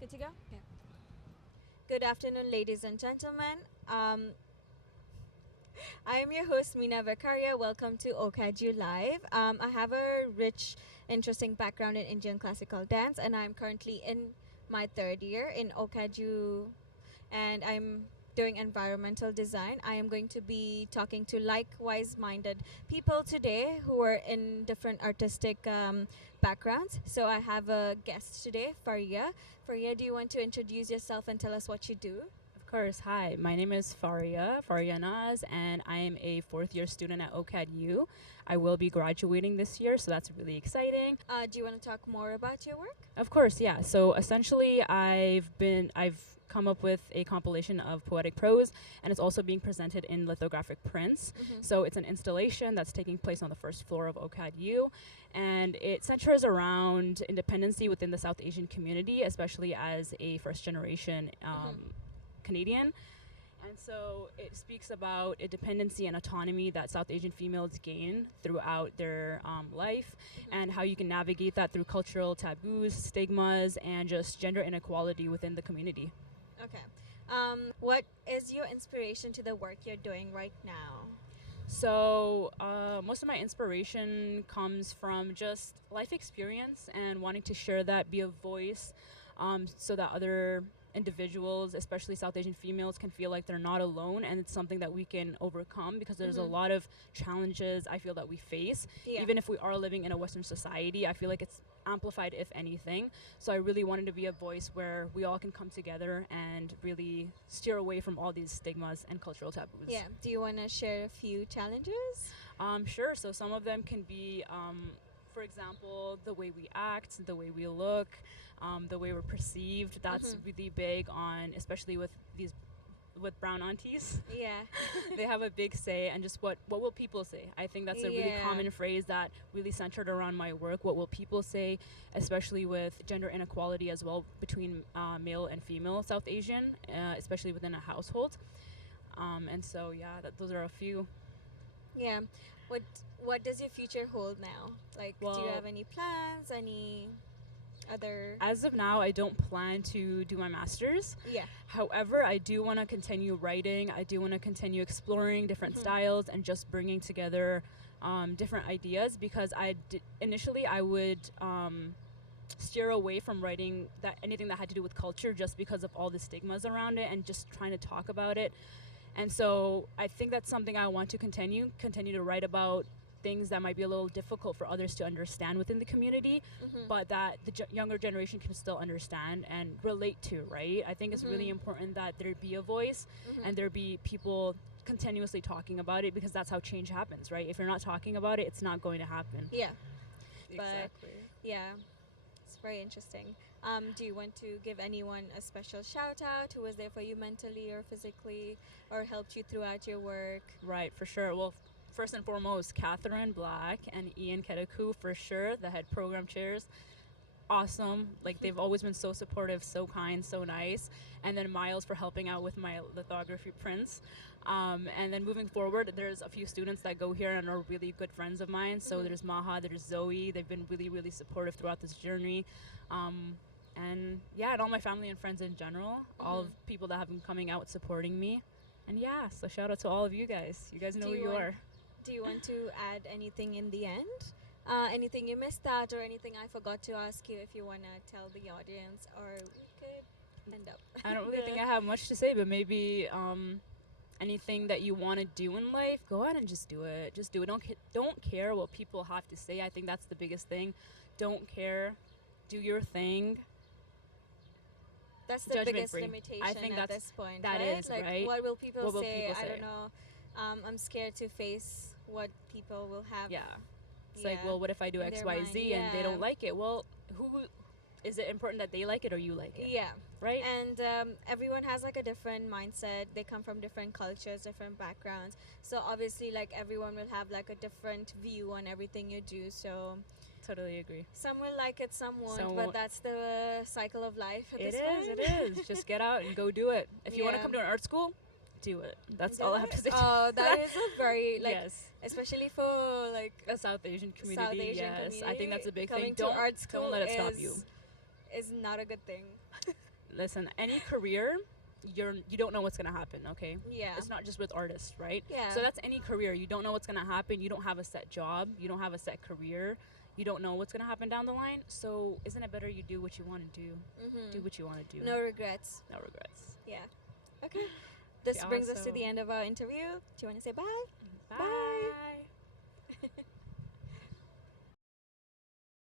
Good to go? Yeah. Good afternoon, ladies and gentlemen. I am your host, Mina Vakaria. Welcome to OCAD Live. I have a rich, interesting background in Indian classical dance, and I'm currently in my third year in OCAD, and I'm doing environmental design. I am going to be talking to likewise minded people today who are in different artistic backgrounds. So I have a guest today, Faria. Faria, do you want to introduce yourself and tell us what you do? Of course. Hi, my name is Faria Naz, and I am a fourth year student at OCAD. I will be graduating this year, so that's really exciting. Do you want to talk more about your work? Of course, yeah. So essentially, I've come up with a compilation of poetic prose, and it's also being presented in lithographic prints. Mhm. So it's an installation that's taking place on the first floor of OCAD, and it centers around independency within the South Asian community, especially as a first generation Canadian. And so it speaks about a dependency and autonomy that South Asian females gain throughout their life, and how you can navigate that through cultural taboos, stigmas, and just gender inequality within the community. Okay. What is your inspiration to the work you're doing right now? So most of my inspiration comes from just life experience and wanting to share that, be a voice, so that other individuals, especially South Asian females, can feel like they're not alone, and it's something that we can overcome, because there's a lot of challenges I feel that we face. Yeah. Even if we are living in a Western society, I feel like it's amplified, if anything. So I really wanted to be a voice where we all can come together and really steer away from all these stigmas and cultural taboos. Yeah. Do you want to share a few challenges? Sure. So some of them can be, for example, the way we act, the way we look, the way we're perceived. That's really big on, especially with brown aunties. Yeah. They have a big say, and just what will people say? I think that's a really Yeah. common phrase that really centered around my work. What will people say, especially with gender inequality as well between male and female South Asian, especially within a household. And so, yeah, those are a few. Yeah. What What does your future hold now? Like, do you Well- have any plans? Any other? As of now, I don't plan to do my master's. Yeah. However, I do want to continue writing. I do want to continue exploring different styles and just bringing together different ideas, because initially I would steer away from writing anything that had to do with culture, just because of all the stigmas around it and just trying to talk about it. And so I think that's something I want to continue to write about things that might be a little difficult for others to understand within the community, but that the younger generation can still understand and relate to, right? I think it's really important that there be a voice and there be people continuously talking about it, because that's how change happens, right? If you're not talking about it, it's not going to happen. Yeah. Exactly. Yeah. It's very interesting. Do you want to give anyone a special shout out who was there for you mentally or physically, or helped you throughout your work? Right, for sure. Well, first and foremost, Catherine Black and Ian Kedeku, for sure, the head program chairs. Awesome. Like, they've always been so supportive, so kind, so nice. And then Miles for helping out with my lithography prints. And then moving forward, there's a few students that go here and are really good friends of mine. So there's Maha, there's Zoe. They've been really, really supportive throughout this journey. And yeah, and all my family and friends in general, all of people that have been coming out supporting me. And yeah, so shout out to all of you guys. You guys know who you are. Do you want to add anything in the end? Anything you missed out, or anything I forgot to ask you, if you want to tell the audience, or we could end up. I don't really think I have much to say, but maybe anything that you want to do in life, go out and just do it. Just do it. Don't care what people have to say. I think that's the biggest thing. Don't care. Do your thing. That's the Judgment biggest free. limitation I think at that's- this point. that right? is, like, right? What will people What will say? people I say? don't know. I'm scared to face what people will have. Yeah. It's like, well, what if I do in X, their Y, mind. Z and they Yeah. don't like it? Well, who is it important that they like it or you like it? Yeah. Right? And everyone has like a different mindset. They come from different cultures, different backgrounds. So obviously, like, everyone will have like a different view on everything you do. So Totally agree. some will like it, some won't. Some but won't. that's the cycle of life at It this is. point. It is. Just get out and go do it. If you want to Yeah. come to an art school, do it. That's all I have to say. Oh, that is a very like, yes. especially for like A South Asian community. South Asian yes. community. I think that's a big Coming thing. to art school don't let it stop you. is not a good thing. listen, any career, you don't know what's gonna happen, okay? Yeah. It's not just with artists, right? Yeah. So that's any career. You don't know what's gonna happen. You don't have a set job. You don't have a set career. You don't know what's gonna happen down the line. So isn't it better you do what you want to do? Do what you want to do. No regrets. No regrets. Yeah. Okay. This Yeah, brings us to so- the end of our interview. Do you want to say bye? Bye.